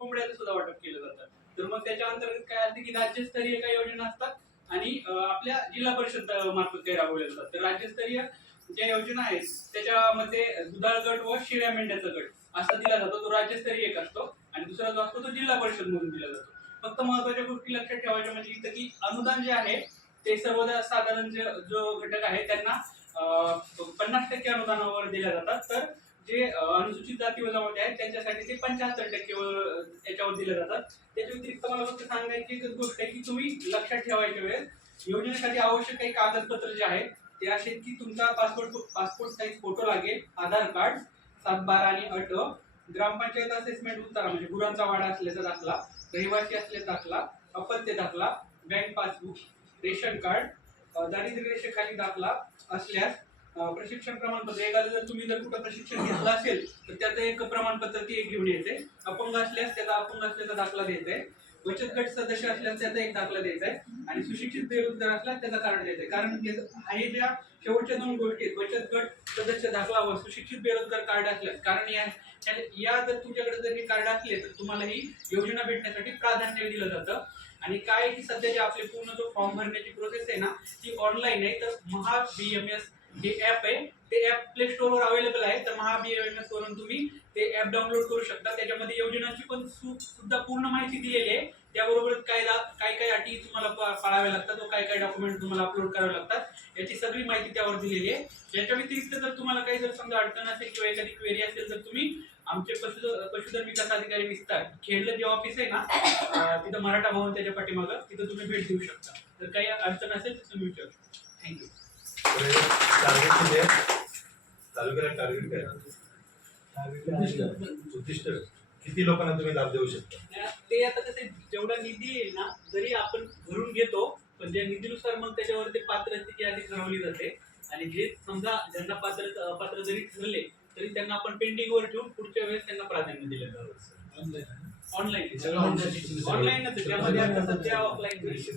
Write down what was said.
कोंबड्याचं सुद्धा वाटप केलं जातं. तर मग त्याच्या अंतर्गत काय असते की राज्यस्तरीय काही योजना असतात आणि आपल्या जिल्हा परिषद मार्फत काही राबवल्या जातात. तर राज्यस्तरीय ज्या योजना आहेत त्याच्यामध्ये दुधाळ गट व शेळ्या मेंढ्याचा गट असा दिला जातो. तो राज्यस्तरीय एक असतो आणि दुसरा जो असतो तो जिल्हा परिषद मधून दिला जातो. फक्त महत्वाच्या गोष्टी लक्षात ठेवायच्या म्हणजे इथं की अनुदान जे आहे ते सर्वसाधारण जो घटक आहे त्यांना 50% अनुदानावर दिल्या जातात. तर जे अनुसूचित जाती व जमाती आहेत त्यांच्यासाठी ते 75% याच्यावर दिले जातात. त्याच्या व्यतिरिक्त मला फक्त सांगायची एकच गोष्ट आहे की तुम्ही लक्षात ठेवायच्या वेळेस योजनेसाठी आवश्यक काही कागदपत्र जे आहेत ते असे की तुमचा पासपोर्ट साईज फोटो लागेल, आधार कार्ड 7, 12 आणि 8, ग्रामपंचायत असेसमेंट उत्तरा म्हणजे गुरांचा वाडा असल्याचा दाखला, रहिवासी असल्याचा दाखला, अपत्य दाखला, बँक पासबुक, रेशन कार्ड, दारिद्र्य रेषेखाली दाखला असल्यास प्रशिक्षण प्रमाणपत्र एखादं जर तुम्ही जर कुठं प्रशिक्षण घेतलं असेल तर त्याचं एक प्रमाणपत्र ती एक घेऊन यायचंय. अपंग असल्यास त्याचा अपंग असल्याचा दाखला द्यायचा आहे. बचत गट सदस्य असल्यास त्याचा एक दाखला द्यायचा आहे आणि सुशिक्षित बेरोजगार असल्यास त्याचा कार्ड द्यायचा आहे. कारण हे ज्या शेवटच्या 2 गोष्टी आहेत बचत गट सदस्य दाखला व सुशिक्षित बेरोजगार कार्ड असल्यास कारण या जर तुमच्याकडे जर हे कार्ड असले तर तुम्हाला ही योजना भेटण्यासाठी प्राधान्य दिलं जातं. आणि काय की सध्या जे आपले पूर्ण जो फॉर्म भरण्याची प्रोसेस आहे ना ती ऑनलाईन आहे. तर महा BMS हे ऍप आहे ते ऍप प्ले स्टोर वर अवेलेबल आहे. तर महा BMS वरून तुम्ही ते ऍप डाउनलोड करू शकता. त्याच्यामध्ये योजनांची पण सुद्धा पूर्ण माहिती दिलेली आहे. त्याबरोबर काय अटी तुम्हाला पाळाव्या लागतात व काय डॉक्युमेंट तुम्हाला अपलोड करावे लागतात याची सगळी माहिती त्यावर दिलेली आहे. याच्या व्यतिरिक्त जर तुम्हाला काही जर समजा अडचण असेल किंवा एखादी क्वेरी असेल तर तुम्ही आमचे पशुधन विकास अधिकारी विस्तार खेडलं जे ऑफिस आहे ना तिथं मराठा भवन त्याच्या पाठीमागं तिथं तुम्ही भेट देऊ शकता. तर काही अडचण असेल तर तुम्ही विचारू शकता. थँक्यू. तालुक्याला टार्गेट काय उद्दिष्ट किती लोकांना तुम्ही लाभ देऊ शकता? ते आता कसं जेवढा निधी आहे ना जरी आपण भरून घेतो पण त्या निधीनुसार मग त्याच्यावर ते पात्रतेची यादी ठरवली जाते आणि जे समजा ज्यांना पात्र जरी ठरले तरी त्यांना आपण पेंडिंग वर ठेवून पुढच्या वेळेस त्यांना प्राधान्य दिलं जातं. ऑनलाईन त्यामध्ये आता सध्या ऑफलाईन